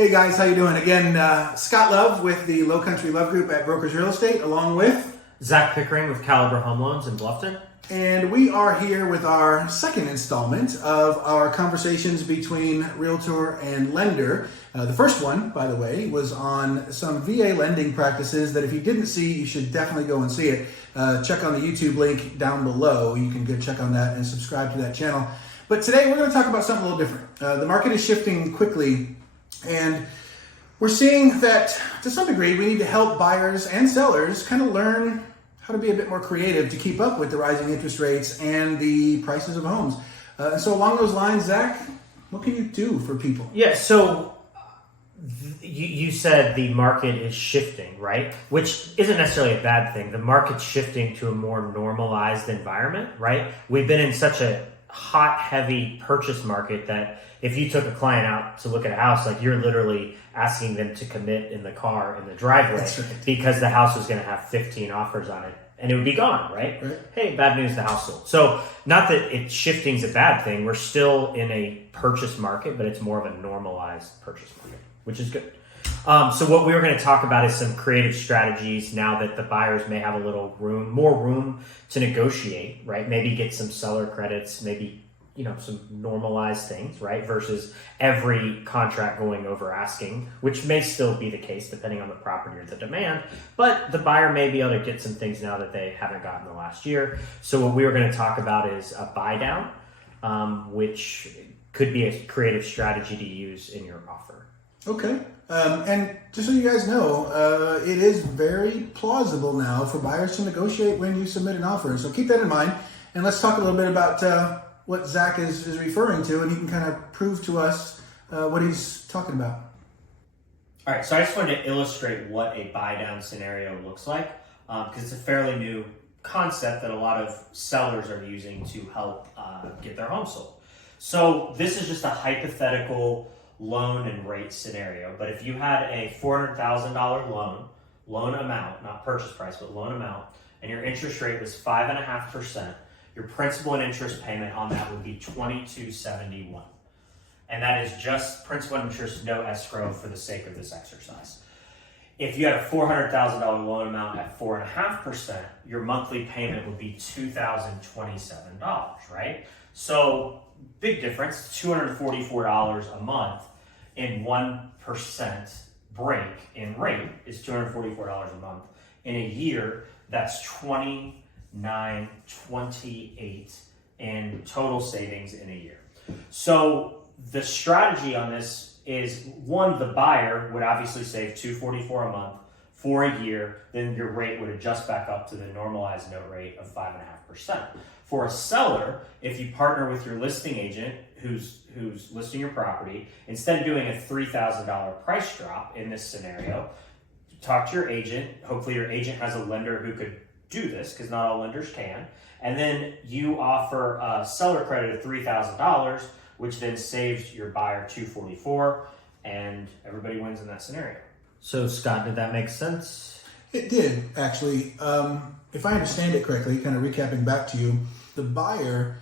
Hey guys, how you doing? Again, Scott Love with the Low Country Love Group at Brokers Real Estate, along with Zach Pickering with Caliber Home Loans in Bluffton. And we are here with our second installment of our conversations between realtor and lender. The first one, by the way, was on some VA lending practices that if you didn't see, you should definitely go and see it. Check on the YouTube link down below. You can go check on that and subscribe to that channel. But today we're going to talk about something a little different. The market is shifting quickly, and we're seeing that to some degree we need to help buyers and sellers kind of learn how to be a bit more creative to keep up with the rising interest rates and the prices of homes. And so along those lines, Zach, what can you do for people? Yeah, so you said the market is shifting, right? Which isn't necessarily a bad thing. The market's shifting to a more normalized environment, right? We've been in such a hot, heavy purchase market that if you took a client out to look at a house, like you're literally asking them to commit in the car in the driveway because the house was going to have 15 offers on it and it would be gone, right? Hey, bad news, the house sold. So not that it shifting is a bad thing. We're still in a purchase market, but it's more of a normalized purchase market, which is good. So what we were going to talk about is some creative strategies now that the buyers may have a little more room to negotiate, right? Maybe get some seller credits, maybe, some normalized things, right? Versus every contract going over asking, which may still be the case depending on the property or the demand, but the buyer may be able to get some things now that they haven't gotten the last year. So what we were going to talk about is a buy down, which could be a creative strategy to use in your offer. Okay. And just so you guys know, it is very plausible now for buyers to negotiate when you submit an offer. So keep that in mind. And let's talk a little bit about what Zach is referring to, and he can kind of prove to us what he's talking about. All right, so I just wanted to illustrate what a buy-down scenario looks like, because it's a fairly new concept that a lot of sellers are using to help get their home sold. So this is just a hypothetical loan and rate scenario, but if you had a $400,000 loan amount, not purchase price, but loan amount, and your interest rate was 5.5%, your principal and interest payment on that would be $2,271. And that is just principal and interest, no escrow for the sake of this exercise. If you had a $400,000 loan amount at 4.5%, your monthly payment would be $2,027, right? So big difference, $244 a month in 1% break in rate is $244 a month. In a year, that's $2,928 in total savings in a year. So the strategy on this is, one, the buyer would obviously save $244 a month for a year, then your rate would adjust back up to the normalized note rate of 5.5%. For a seller, if you partner with your listing agent who's listing your property, instead of doing a $3,000 price drop in this scenario, talk to your agent. Hopefully your agent has a lender who could do this, because not all lenders can. And then you offer a seller credit of $3,000, which then saves your buyer $244, and everybody wins in that scenario. So Scott, did that make sense? It did, actually. If I understand it correctly, kind of recapping back to you, the buyer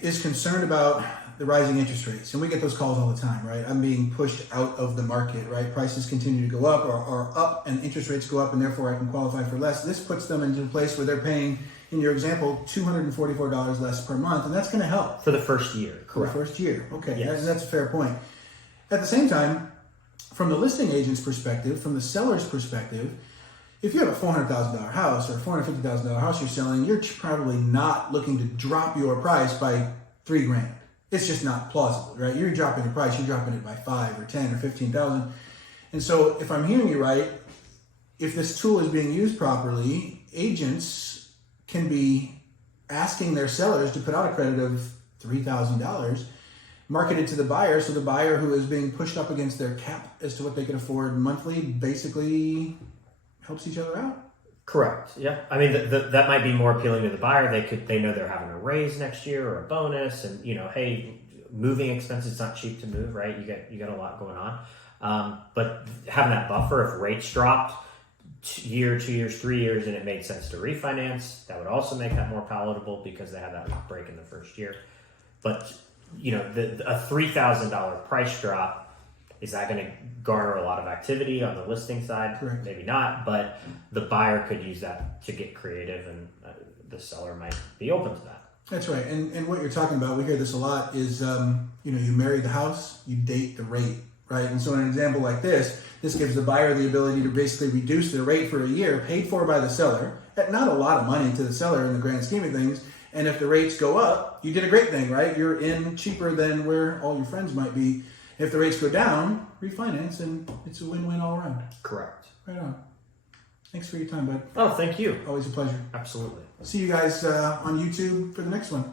is concerned about the rising interest rates. And we get those calls all the time, right? I'm being pushed out of the market, right? Prices continue to go up or up, and interest rates go up, and therefore I can qualify for less. This puts them into a place where they're paying, in your example, $244 less per month, and that's going to help. For the first year, correct. For the first year, okay. Yes. That's a fair point. At the same time, from the listing agent's perspective, from the seller's perspective, if you have a $400,000 house or a $450,000 house you're selling, you're probably not looking to drop your price by $3,000. It's just not plausible, right? You're dropping the price, you're dropping it by 5 or 10 or 15,000. And so if I'm hearing you right, if this tool is being used properly, agents can be asking their sellers to put out a credit of $3,000 marketed to the buyer, so the buyer who is being pushed up against their cap as to what they can afford monthly basically helps each other out. Correct. Yeah. I mean, that might be more appealing to the buyer. They know they're having a raise next year or a bonus, and hey, moving expenses, not cheap to move, right? You got a lot going on. But having that buffer, if rates dropped year, 2 years, 3 years, and it made sense to refinance, that would also make that more palatable because they have that break in the first year. But a $3,000 price drop Is that going to garner a lot of activity on the listing side? Correct. Maybe not, but the buyer could use that to get creative, and the seller might be open to that. That's right. And what you're talking about, we hear this a lot, is you marry the house, you date the rate, right? And so in an example like this gives the buyer the ability to basically reduce their rate for a year, paid for by the seller, at not a lot of money to the seller in the grand scheme of things. And if the rates go up, you did a great thing, right? You're in cheaper than where all your friends might be. If the rates go down, refinance, and it's a win-win all around. Correct. Right on. Thanks for your time, bud. Oh, thank you. Always a pleasure. Absolutely. See you guys on YouTube for the next one.